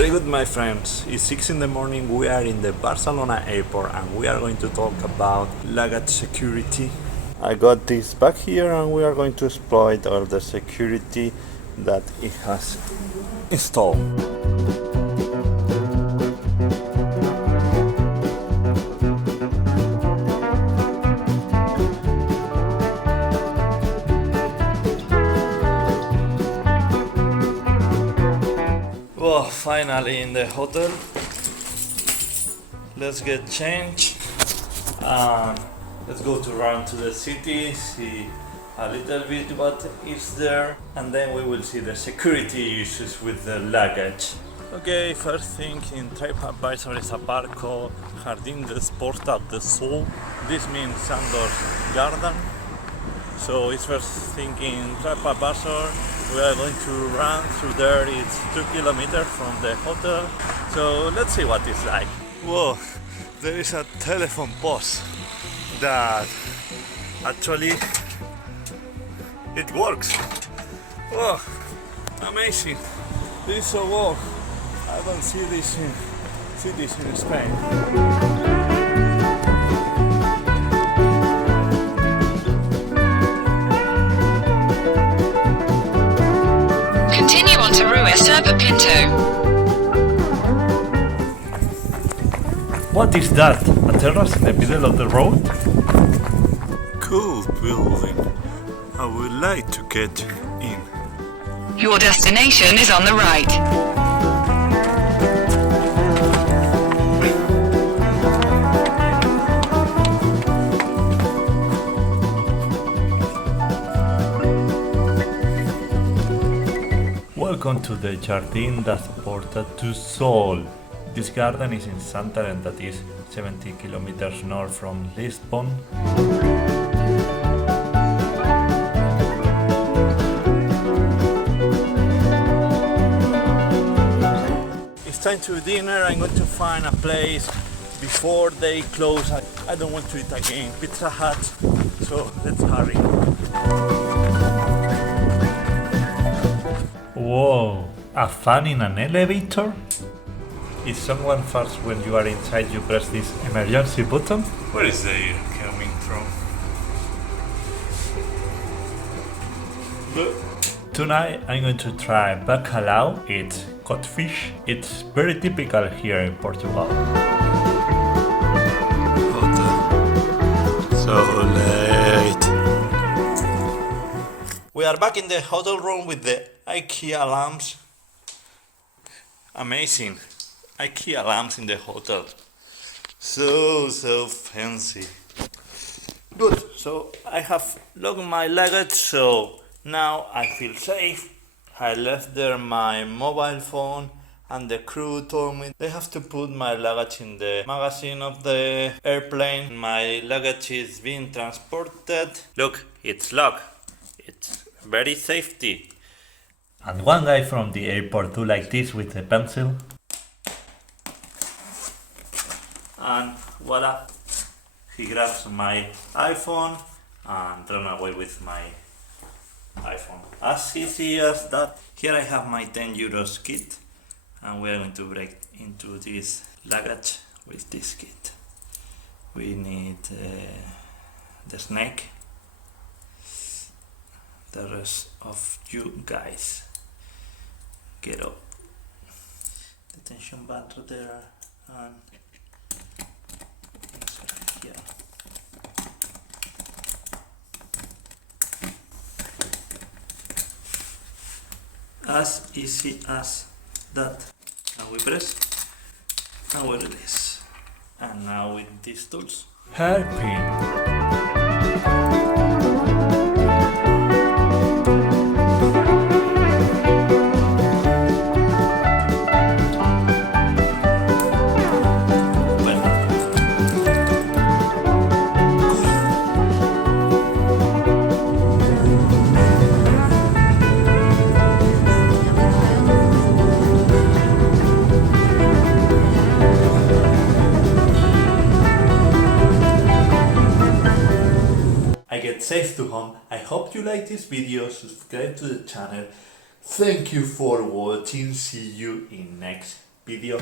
Very good, my friends. It's 6 in the morning. We are in the Barcelona Airport and we are going to talk about luggage security. I got this bag here and we are going to exploit all the security that it has installed. Well, finally in the hotel. Let's get changed and let's go to run to the city, see a little bit what is there, and then we will see the security issues with the luggage. Okay, first thing in TripAdvisor is a bar called Jardín de Porta del Sol. This means Sandor's garden. So it's first thing in TripAdvisor. We are going to run through there. It's 2 kilometers from the hotel. So let's see what it's like. Whoa, there is a telephone post that actually it works. Oh, amazing! This is so wow. I don't see this in cities in Spain. Continue on to Rua Serpa Pinto. What is that? A terrace in the middle of the road? Cool building. I would like to get in. Your destination is on the right. Welcome to the Jardín das Porta do Sol. This garden is in Santarem, that is 70 kilometers north from Lisbon. It's time to dinner. I'm going to find a place before they close. I don't want to eat again Pizza Hut, so let's hurry. Whoa, a fan in an elevator? If someone farts when you are inside, you press this emergency button. Where is the air coming from? Tonight I'm going to try bacalhau. It's cod fish. It's very typical here in Portugal. So late. We are back in the hotel room with the IKEA lamps. Amazing. IKEA lamps in the hotel. So fancy. Good. So I have locked my luggage, so now I feel safe. I left there my mobile phone and the crew told me they have to put my luggage in the magazine of the airplane. My luggage is being transported. Look, it's locked. It's very safety. And one guy from the airport do like this with a pencil. And voila, he grabs my iPhone and run away with my iPhone. As easy as that. Here I have my 10 euros kit and we are going to break into this luggage with this kit. We need the snake. The rest of you guys get up. The tension band right there and here. As easy as that. And we press and we release. And now with these tools. Hairpin. Safe to home. I hope you like this video, subscribe to the channel. Thank you for watching, see you in next video.